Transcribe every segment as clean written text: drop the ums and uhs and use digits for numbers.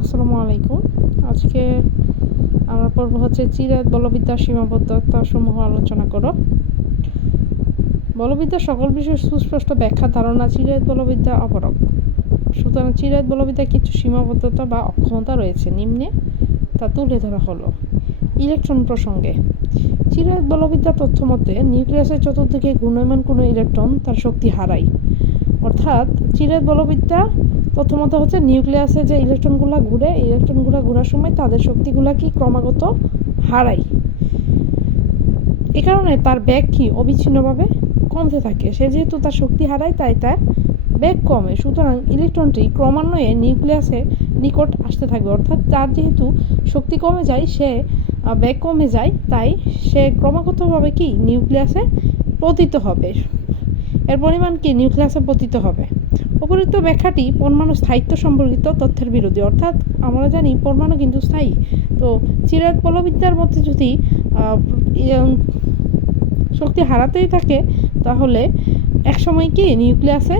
আসসালামু আলাইকুম। আজকে আমরা পড়ব হচ্ছে চিরায়ত বলবিদ্যার সীমাবদ্ধতা সমূহ আলোচনা করো। বলবিদ্যার সকল বিষয়ের সুস্পষ্ট ব্যাখ্যা ধারণা চিরায়ত বলবিদ্যা অপরক। সুতরাং চিরায়ত বলবিদ্যার কিছু সীমাবদ্ধতা বা অক্ষমতা রয়েছে, নিম্নে তা তুলে ধরা হলো। ইলেকট্রন প্রসঙ্গে চিরায়ত বলবিদ্যার তথ্য মতে নিউক্লিয়াসের চতুর্দিকে ঘূর্ণায়মান কোনো ইলেকট্রন তার শক্তি হারায়। অর্থাৎ চিরায়ত বলবিদ্যা প্রথমত হচ্ছে নিউক্লিয়াসে যে ইলেকট্রনগুলো ঘোরার সময় তাদের শক্তিগুলা কি ক্রমাগত হারায়। এ কারণে তার বেগ কি অবিচ্ছিন্নভাবে কমতে থাকে। সে যেহেতু তার শক্তি হারায় তাই তার বেগ কমে, সুতরাং ইলেকট্রনটি ক্রমান্বয়ে নিউক্লিয়াসে নিকট আসতে থাকবে। অর্থাৎ তার যেহেতু শক্তি কমে যায়, সে বেগ কমে যায়, তাই সে ক্রমাগতভাবে কি নিউক্লিয়াসে পতিত হবে। এর পরিমাণ কি নিউক্লিয়াসে পতিত হবে। উপরোক্ত ব্যাখ্যাটি পরমাণু স্থায়িত্ব সম্পর্কিত তথ্যের বিরোধী। অর্থাৎ আমরা জানি পরমাণু কিন্তু স্থায়ী, তো চিরায়ত বলবিদ্যার মধ্যে যদি শক্তি হারাতেই থাকে তাহলে একসময় কি নিউক্লিয়াসে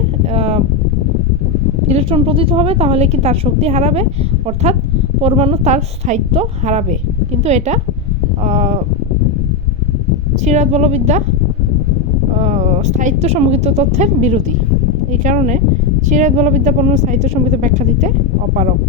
ইলেকট্রন পতিত হবে, তাহলে কি তার শক্তি হারাবে, অর্থাৎ পরমাণু তার স্থায়িত্ব হারাবে। কিন্তু এটা চিরায়ত বলবিদ্যা স্থায়িত্ব সম্পর্কিত তথ্যের বিরোধী। এই কারণে চিরায়ত বলবিদ্যা পরমাণু স্থায়িত্ব সম্পর্কিত ব্যাখ্যা দিতে অপারক।